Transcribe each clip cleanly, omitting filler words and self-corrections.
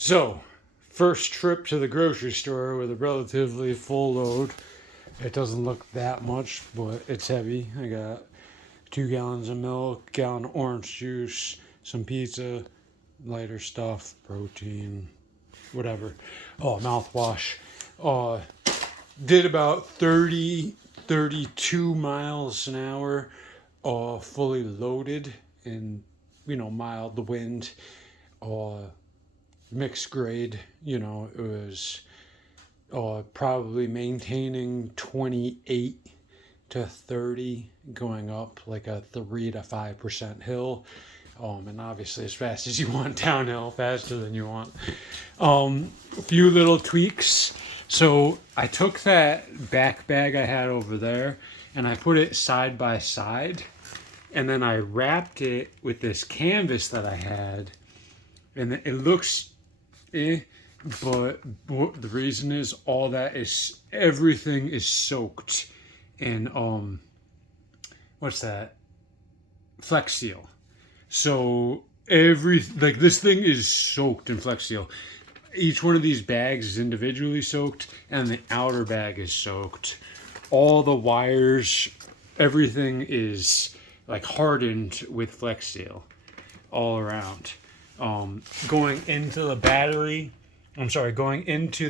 So, first trip to the grocery store with a relatively full load. It doesn't look that much, but it's heavy. I got 2 gallons of milk, gallon of orange juice, some pizza, lighter stuff, protein, whatever. Oh, mouthwash. Uh, did about 30, 32 miles an hour, fully loaded and, mild the wind. Uh, Mixed grade, it was probably maintaining 28 to 30, going up like a 3 to 5% hill. And obviously as fast as you want downhill, faster than you want. A few little tweaks. So I took that back bag I had over there and I put it side by side, and then I wrapped it with this canvas that I had, and it looks but the reason is everything is soaked in what's that, Flex Seal. So this thing is soaked in Flex Seal. Each one of these bags is individually soaked, and the outer bag is soaked. All the wires, everything is like hardened with Flex Seal all around. Going into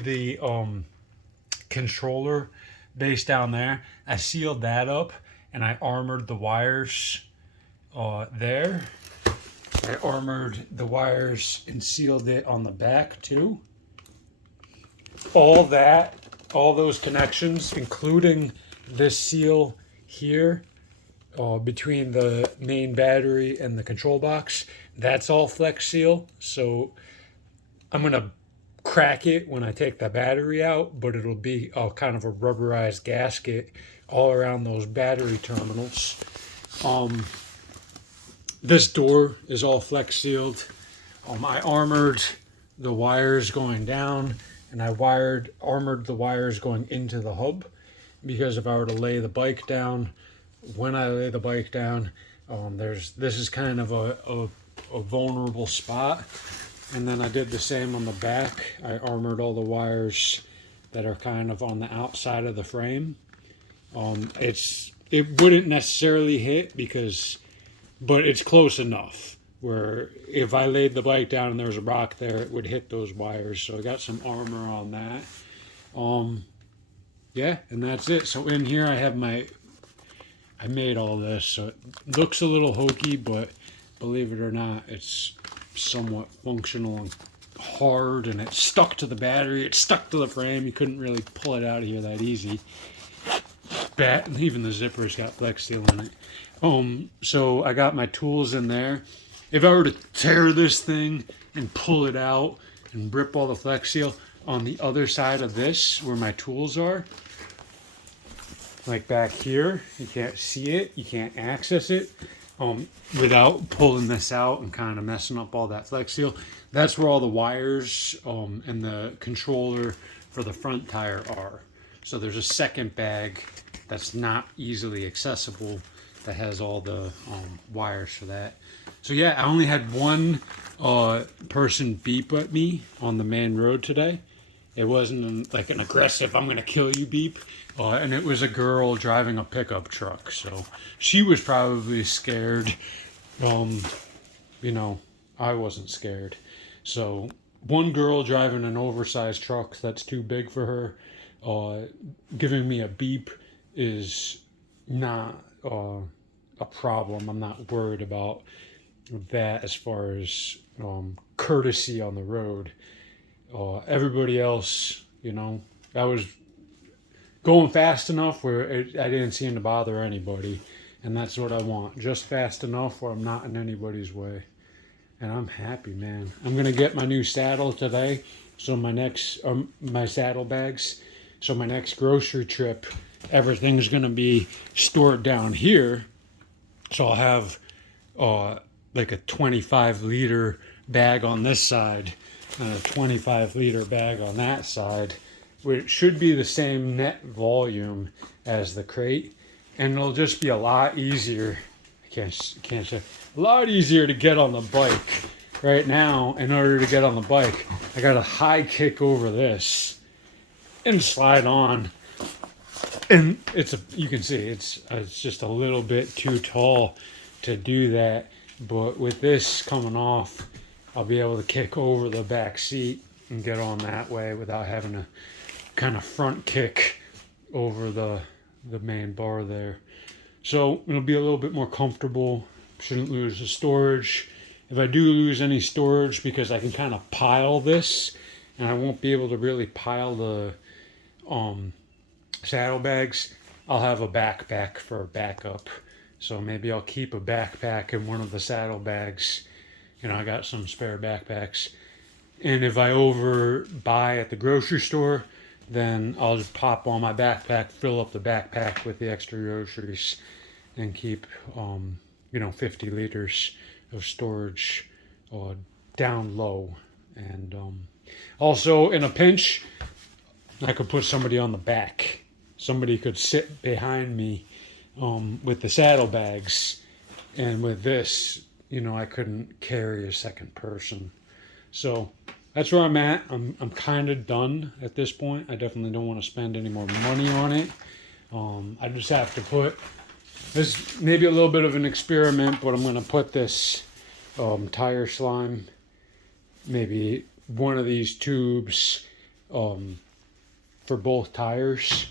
the controller base down there, I sealed that up and I armored the wires there. I armored the wires and sealed it on the back too. All those connections, including this seal here, between the main battery and the control box, that's all Flex Seal. So I'm gonna crack it when I take the battery out, but it'll be kind of a rubberized gasket all around those battery terminals. This door is all Flex Sealed. I armored the wires going down, and I armored the wires going into the hub, because if I were to lay the bike down, when I lay the bike down, this is kind of a vulnerable spot. And then I did the same on the back. I armored all the wires that are kind of on the outside of the frame. It wouldn't necessarily hit but it's close enough where if I laid the bike down and there was a rock there, it would hit those wires. So I got some armor on that. Yeah, and that's it. So in here I made all this, so it looks a little hokey, but believe it or not, it's somewhat functional and hard, and it's stuck to the battery, it's stuck to the frame. You couldn't really pull it out of here that easy. Even the zipper's got Flex Seal in it. So I got my tools in there. If I were to tear this thing and pull it out and rip all the Flex Seal, on the other side of this, where my tools are, like back here, you can't see it, you can't access it without pulling this out and kind of messing up all that Flex Seal. That's where all the wires and the controller for the front tire are. So there's a second bag that's not easily accessible that has all the wires for that. So yeah, I only had one person beep at me on the main road today. It wasn't like an aggressive, I'm going to kill you beep. And it was a girl driving a pickup truck. So she was probably scared. I wasn't scared. So one girl driving an oversized truck that's too big for her, giving me a beep is not a problem. I'm not worried about that as far as courtesy on the road. Everybody else, I was going fast enough where I didn't seem to bother anybody, and that's what I want. Just fast enough where I'm not in anybody's way, and I'm happy, man. I'm gonna get my new saddle today, so my saddlebags. So my next grocery trip, everything's gonna be stored down here. So I'll have like a 25-liter bag on this side, and a 25-liter bag on that side, which should be the same net volume as the crate, and it'll just be a lot easier. I can't say a lot easier to get on the bike. Right now, in order to get on the bike, I got a high kick over this and slide on. And you can see it's just a little bit too tall to do that. But with this coming off, I'll be able to kick over the back seat and get on that way without having to kind of front kick over the main bar there. So it'll be a little bit more comfortable. Shouldn't lose the storage. If I do lose any storage, because I can kind of pile this, and I won't be able to really pile the saddlebags, I'll have a backpack for a backup. So maybe I'll keep a backpack in one of the saddlebags. You know, I got some spare backpacks. And if I overbuy at the grocery store, then I'll just pop on my backpack, fill up the backpack with the extra groceries, and keep, 50 liters of storage down low. And also, in a pinch, I could put somebody on the back. Somebody could sit behind me with the saddlebags. And with this, I couldn't carry a second person. So that's where I'm at. I'm kind of done at this point. I definitely don't want to spend any more money on it. I just have to put this, maybe a little bit of an experiment, but I'm going to put this tire slime, maybe one of these tubes for both tires.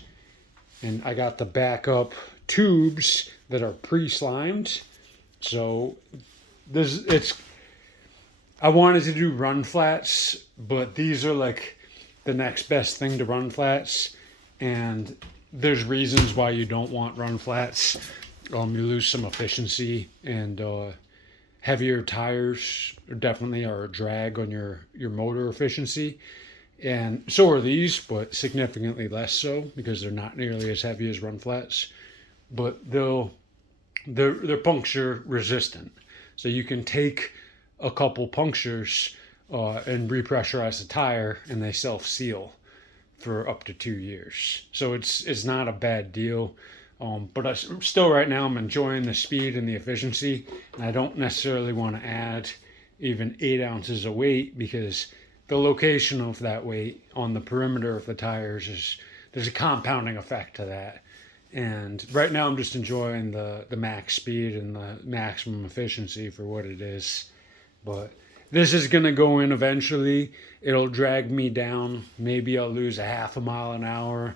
And I got the backup tubes that are pre-slimed. So I wanted to do run flats, but these are like the next best thing to run flats. And there's reasons why you don't want run flats. You lose some efficiency, and heavier tires definitely are a drag on your motor efficiency. And so are these, but significantly less so because they're not nearly as heavy as run flats. But they're puncture resistant. So you can take a couple punctures and repressurize the tire, and they self-seal for up to 2 years. So it's not a bad deal. But still right now I'm enjoying the speed and the efficiency, and I don't necessarily want to add even 8 ounces of weight, because the location of that weight on the perimeter of the tires there's a compounding effect to that. And right now I'm just enjoying the max speed and the maximum efficiency for what it is. But this is going to go in eventually. It'll drag me down. Maybe I'll lose a half a mile an hour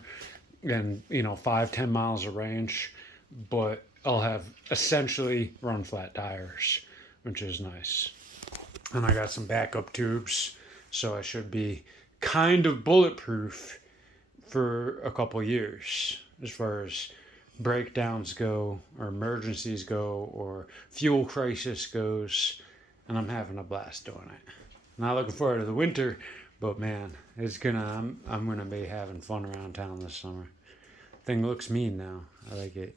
and 5-10 miles of range, but I'll have essentially run flat tires, which is nice. And I got some backup tubes, so I should be kind of bulletproof for a couple years as far as breakdowns go, or emergencies go, or fuel crisis goes. And I'm having a blast doing it. Not looking forward to the winter, but man, I'm gonna be having fun around town this summer. Thing looks mean now. I like it.